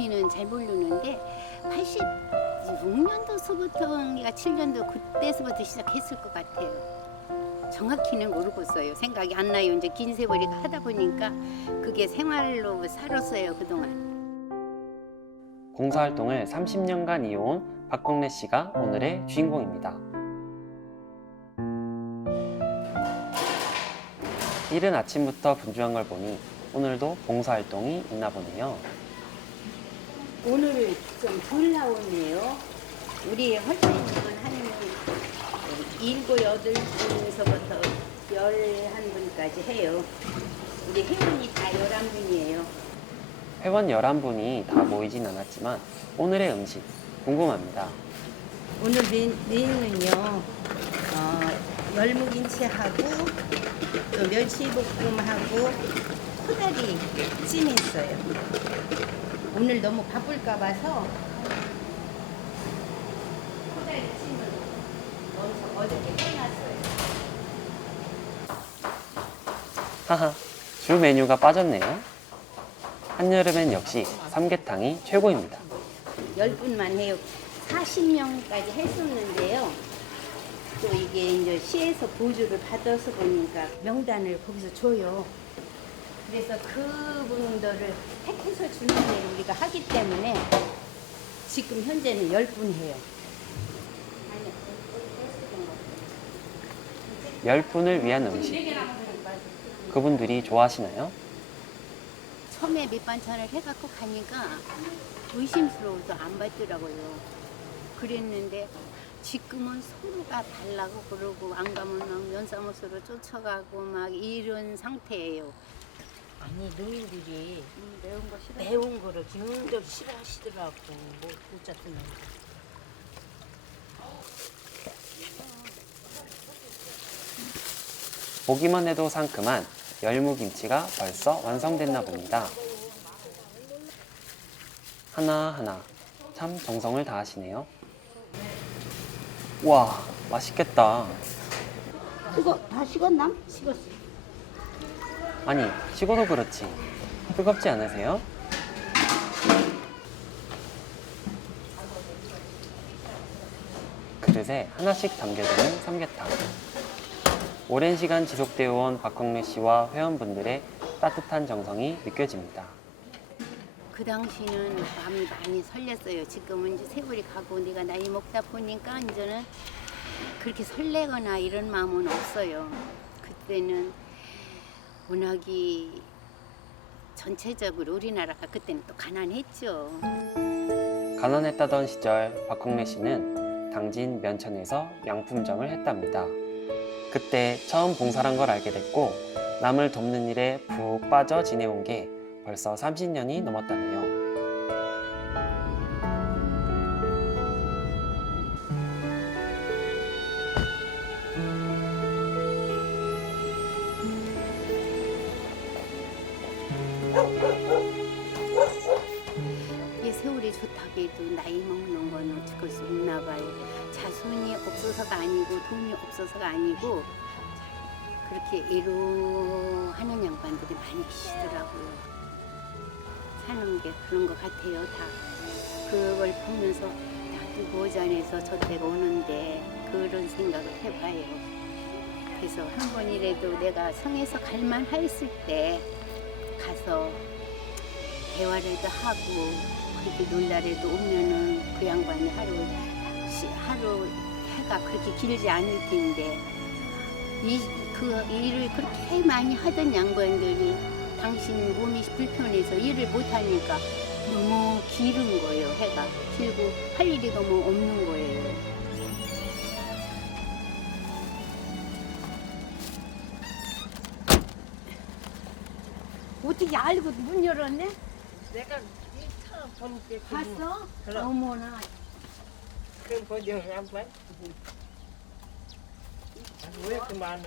정확히는 잘 모르는데 86년도서부터인가 7년도 그때서부터 시작했을 것 같아요. 정확히는 모르겠어요. 생각이 안 나요. 이제 긴 세월이 하다 보니까 그게 생활로 살았어요 그동안. 봉사활동을 30년간 이어온 박광래 씨가 오늘의 주인공입니다. 이른 아침부터 분주한 걸 보니 오늘도 봉사활동이 있나 보네요. 오늘 좀 덜 나오네요. 우리 활동은 한 일곱 여덟 분서부터 열한 분까지 해요. 우리 회원이 다 열한 분이에요. 회원 11분이 다 모이진 않았지만 오늘의 음식 궁금합니다. 오늘 메, 메뉴는요. 어, 열무김치하고 또 멸치볶음하고 코다리 찜했어요. 오늘 너무 바쁠까 봐서 코다리 엄청 어저께 해놨어요. 하하, 주 메뉴가 빠졌네요. 한여름엔 역시 삼계탕이 최고입니다. 열 분만 해요. 40명까지 했었는데요. 또 이게 이제 시에서 보조를 받아서 보니까 명단을 거기서 줘요. 그래서 그분들을 택해서 주는 게 우리가 하기 때문에 지금 현재는 열 분 해요. 10분을 위한 음식. 그분들이 좋아하시나요? 처음에 밑반찬을 해갖고 가니까 의심스러워서 안 받더라고요. 그랬는데 지금은 서로가 달라고 그러고 안 가면 막 면사무소로 쫓아가고 막 이런 상태예요. 아니 노인들이 매운 거 싫어. 매운 거를 기능적으로 싫어하시더라고 뭐 진짜 뜨는 보기만 해도 상큼한 열무김치가 벌써 완성됐나 봅니다. 하나하나 참 정성을 다하시네요. 와, 맛있겠다. 이거 다 식었나? 식었어. 아니, 식어도 그렇지. 뜨겁지 않으세요? 그릇에 하나씩 담겨지는 삼계탕. 오랜 시간 지속되어 온 박광래 씨와 회원분들의 따뜻한 정성이 느껴집니다. 그 당시는 마음이 많이 설렜어요. 지금은 이제 세월이 가고 내가 나이 먹다 보니까 이제는 그렇게 설레거나 이런 마음은 없어요. 그때는 워낙이 전체적으로 우리나라가 그때는 또 가난했죠. 가난했다던 시절 박광래 씨는 당진 면천에서 양품점을 했답니다. 그때 처음 봉사란 걸 알게 됐고 남을 돕는 일에 푹 빠져 지내온 게 벌써 30년이 넘었다네요. 이 세월이 좋다고 해도 나이 먹는 건 어쩔 수 없나 봐요. 자손이 없어서가 아니고 돈이 없어서가 아니고 그렇게 애로하는 양반들이 많이 계시더라고요. 사는 게 그런 것 같아요, 다. 그걸 보면서 나도 모자에서 저 때가 오는데 그런 생각을 해봐요. 그래서 한 번이라도 내가 성에서 갈만 했을 때 가서 대화라도 하고 그렇게 놀날에도 오면은 그 양반이 하루 시- 하루 해가 그렇게 길지 않을 텐데 이 그 일을 그렇게 많이 하던 양반들이 당신 몸이 불편해서 일을 못 하니까 너무 길은 거예요 해가 길고 할 일이 너무 없는 거예요. 어떻게 알고 문 열었네? 내가 이차 보니까 봤어? 그럼. 어머나 그 보죠 양반 왜 이렇게 많아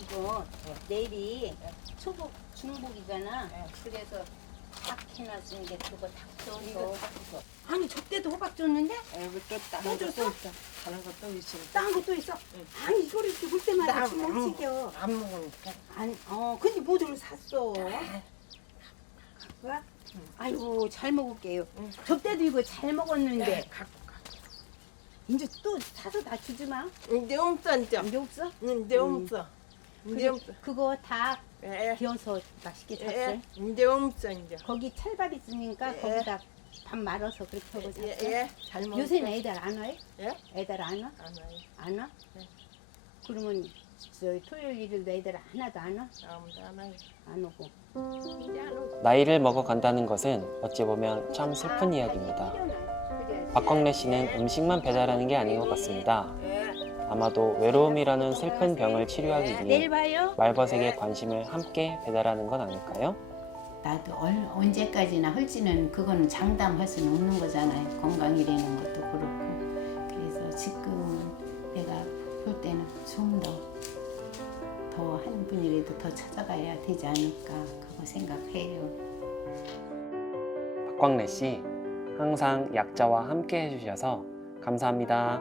이거 내일이 초복 중복이잖아. 그래서 딱 해놨으니까 그거 딱 써서. 아니 저때도 호박 줬는데 여기 또딴 또 줬어? 있어 다른 것도 있어 딴 것도 있어. 아니 이거를 이렇게 볼 때마다 나 주먹 안 치겨. 안 먹으니까 아니 어 근데 뭐좀 샀어. 아. 뭐야? 아이고 잘 먹을게요. 응. 저때도 이거 잘 먹었는데 네, 갖고 가. 이제 또 사서 다 주지 마. 이제 없어 이제. 이제 없어? 이제 음. 없어. 이제 그래, 없어. 그거 다 예. 비워서 맛있게 잤어요. 예. 이제 없어 이제. 거기 찰밥 있으니까 예. 거기다 밥 말아서 그렇게 하고 예, 잤어요. 예. 잘 먹었어. 요새는 애들 안 와요? 예? 애들 안 와? 안 와요. 안 와? 네. 그러면 저 토요일 일요일도 애들 하나도 안 와? 아무도 안 와요. 안 오고. 이제 안 오고. 나이를 먹어간다는 것은 어찌 보면 참 슬픈 이야기입니다. 박광래 씨는 음식만 배달하는 게 아닌 것 같습니다. 예. 아마도 외로움이라는 슬픈 병을 치료하기 위해 내일 봐요. 말벗에게 관심을 함께 배달하는 건 아닐까요? 나도 얼, 언제까지나 할지는 그거는 장담할 수는 없는 거잖아요. 건강이라는 것도 그렇고. 그래서 지금 내가 볼 때는 좀 더 더 한 분이라도 더 찾아가야 되지 않을까 그거 생각해요. 박광래 씨, 항상 약자와 함께 해주셔서 감사합니다.